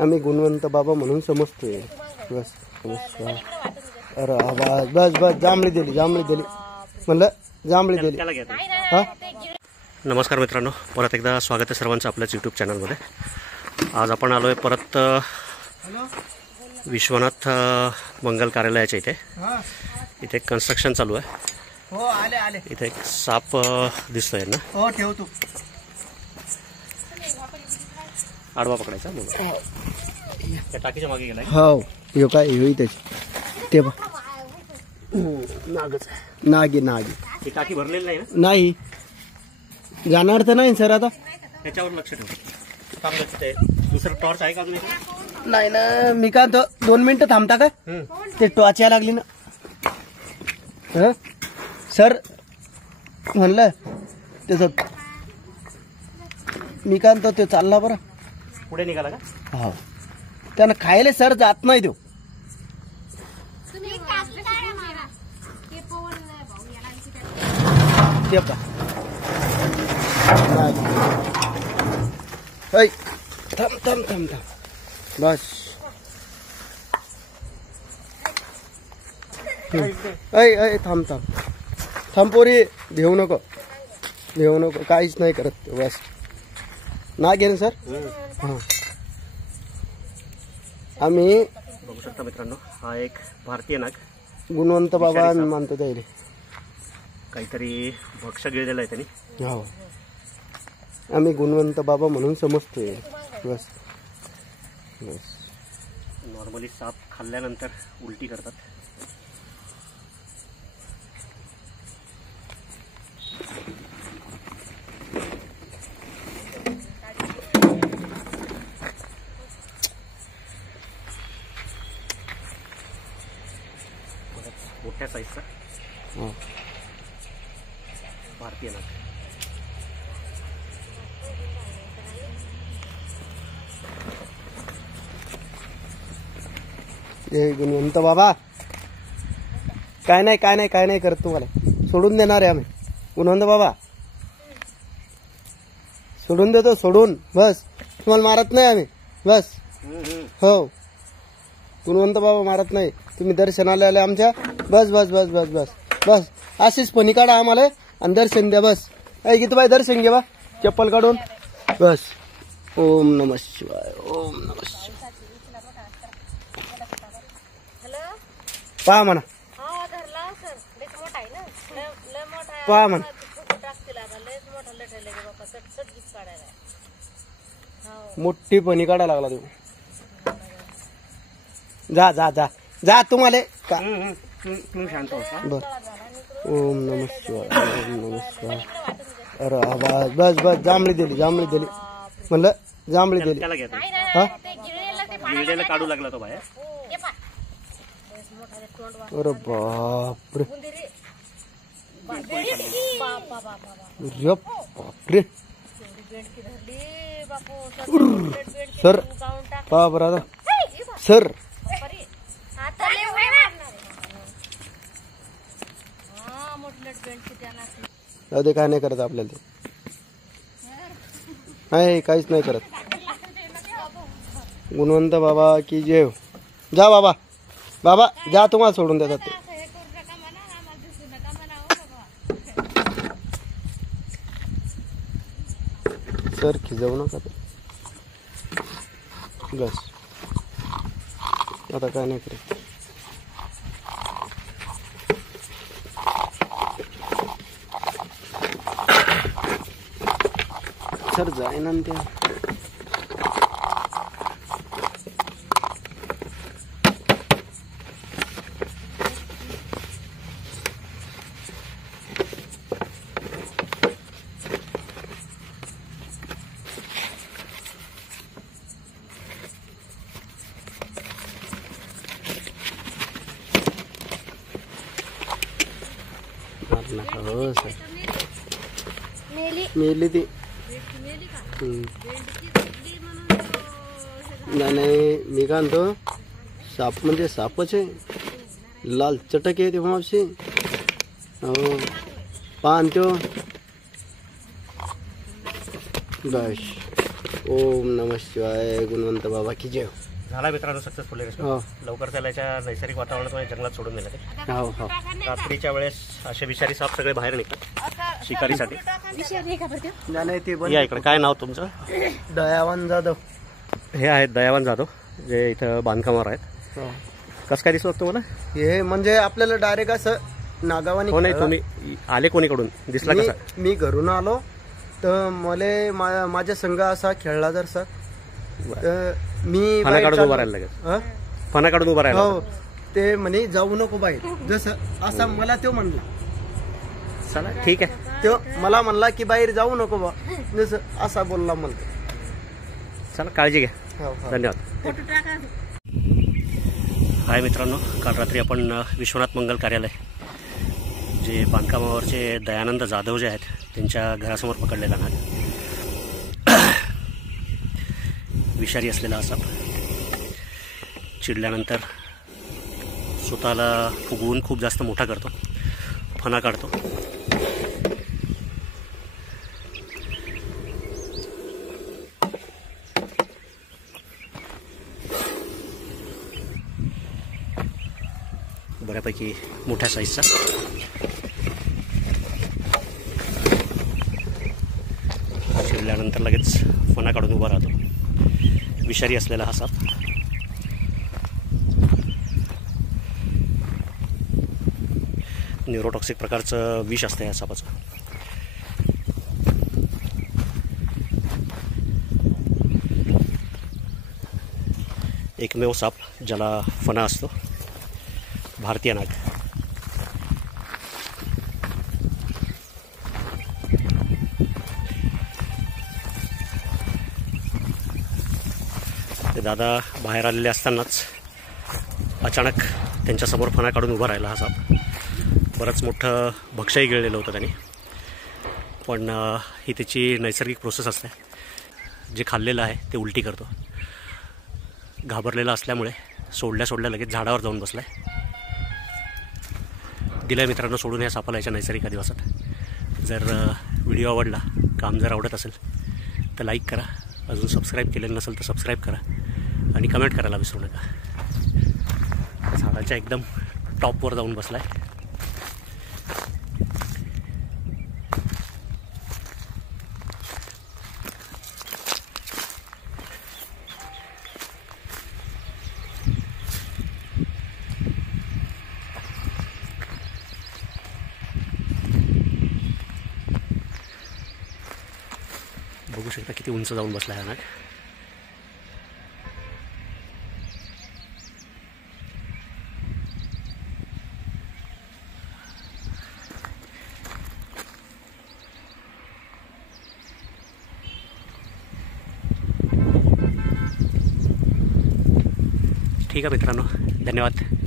आम्ही गुणवंत बाबा म्हणून समजतोय. बस नमस्कार. अरे बस बस बस जांभळी दिली म्हणलं, जांभळी दिली. हा नमस्कार मित्रांनो, परत एकदा स्वागत आहे सर्वांचं आपल्याच यूट्यूब चॅनलमध्ये. आज आपण आलो आहे परत विश्वनाथ मंगल कार्यालयाच्या इथे कन्स्ट्रक्शन चालू आहे. हो आले आले. इथे एक साप दिसतोय ना. हो ठेव तू. आडवा पकडायचा बोला. त्या टाकीच्या मागे गेलाय. हो यो काय होई त्याची ते बघ. नागी नागी. ही टाकी भरलेली नाही ना. नाही जाणार तर नाही सर. आता त्याच्यावर लक्ष ठेव. दुसरं टॉर्च आहे का अजून? नाही ना. मी का 2 मिनिटं थांबता का? ते टॉर्च यायला लागली ना. सर म्हणलं त्याच मी का तो चालला बरं पुढे निघाला का? हो त्यानं खायला सर जात नाही देऊ. ते पा थांब थांब थांब थांब बस. ऐ थांब थांब थांब पोरी. घेऊ नको काहीच नाही करत. बस ना घे ना सर. हां आम्ही बघू शकता मित्रांनो, हा एक भारतीय नाग गुणवंत बाबा आम्ही मानतो त्याला. काहीतरी भक्ष गिळलेलं आहे त्यांनी. हो आम्ही गुणवंत बाबा म्हणून समजतोय. बस बस. नॉर्मली साप खाल्ल्यानंतर उलटी करतात. मोठ्या साईजचा भारतीय नाग. जय गुणवंत बाबा. काय नाही करत. तुम्हाला सोडून देणार आहे आम्ही. गुणवंत बाबा सोडून देतो. सोडून बस. तुम्हाला मारत नाही आम्ही. बस हो गुणवंत बाबा मारत नाही. तुम्ही दर्शनाला आले आमच्या. बस बस बस बस बस बस. अशीच पणी काढा आम्हाला आणि दर्शन द्या. बस ऐक इथं बाई दर्शन घे बा चप्पल काढून. बस ओम नमः शिवाय. ओम नमः शिवाय. पहा म्हणा पहा म्हणा. मोठी पणी काढा लागला तू. जा जा जा जा तुम्हाला का. तुम्ही शांत होता. बर ओम नमः शिवाय. ओम नमः शिवाय. अरे बस बस बस जांभळी दिली म्हणलं, जांभळी दिली. त्याला घेतो. हा गिळलेला काढू लागला तो बाहेर. अरे बापरे. बापरे सर पहा बरं आता. सर अरे काय नाही करत आपल्याला. ते नाही काहीच नाही करत. गुणवंत बाबा की जय. जा बाबा. बाबा जा तुम्हाला सोडून देतात ते. सर खिजवू नका ते. बस आता काय नाही करत. सर जाय ना ते. हो सर मेली ती. नाही मी काय म्हणतो, साप म्हणजे सापच आहे. लाल चटक आहे ते मावशी. हो पान तो बस. ओम नमः शिवाय. गुणवंत बाबा की जय. झाला मित्रांनो सक्सेसफुल हो लवकर त्याला याच्या नैसर्गिक वातावरणात जंगलात सोडून दिलं ते. हो हो. रात्रीच्या वेळेस असे विषारी साप सगळे बाहेर निघतात शिकारीसाठी. नाही ते या इकडे. काय नाव तुमचं? दयावान जाधव. हे आहेत दयावान जाधव जे इथं बांधकामावर आहेत. हो. कसं काय दिसलं तुम्हाला? हे म्हणजे आपल्याला डायरेक्ट असं नागावानी. हो नाही तुम्ही आले कोणीकडून दिसला कसा? मी घरून आलो तर मला माझ्या संघ असा खेळला जर सर मी फणा काढून उभा राहायला लागेल. फणा काढून उभा राहायला. हो ते म्हणे जाऊ नको बाहेर जसं असा मला तो म्हणला. चला ठीक आहे. तो मला म्हणला की बाहेर जाऊ नको बा जसं असा बोलला मला. चला काळजी घ्या. हो, हो. धन्यवाद. हाय मित्रांनो, काल रात्री आपण विश्वनाथ मंगल कार्यालय जे बांधकामावरचे दयानंद जाधव जे आहेत त्यांच्या घरासमोर पकडलेला नाग विषारी असलेला असा चिडल्यानंतर स्वतःला फुगवून खूप जास्त मोठा करतो, फणा काढतो. बऱ्यापैकी मोठ्या साईजचा. चिडल्यानंतर लगेच फणा काढून उभा राहतो. विषारी असलेला हा साप. न्यूरोटॉक्सिक प्रकारचं विष असतं या सापाचं. एकमेव साप ज्याला फणा असतो, भारतीय नाग. ते दादा बाहेर आलेले असतानाच अचानक त्यांच्यासमोर फणा काढून उभा राहिला हा साप. बरंच मोठं भक्ष्यही गिळलेलं होतं त्यांनी, पण ही त्याची नैसर्गिक प्रोसेस असते. जे खाल्लेलं आहे ते उलटी करतो. घाबरलेला असल्यामुळे सोडल्या लगेच झाडावर जाऊन बसलाय. दिलाय मित्रांनो सोडून या सापाला याच्या नैसर्गिक अधिवासात. जर व्हिडिओ आवडला, काम जर आवडत असेल तर लाईक करा. अजून सबस्क्राईब केलेलं नसेल तर सबस्क्राईब करा आणि कमेंट करायला विसरू नका. झाडाच्या एकदम टॉपवर जाऊन बसलाय. बघू शकता किती उंच जाऊन बसला आहे नाग. ठीक आहे मित्रांनो, धन्यवाद.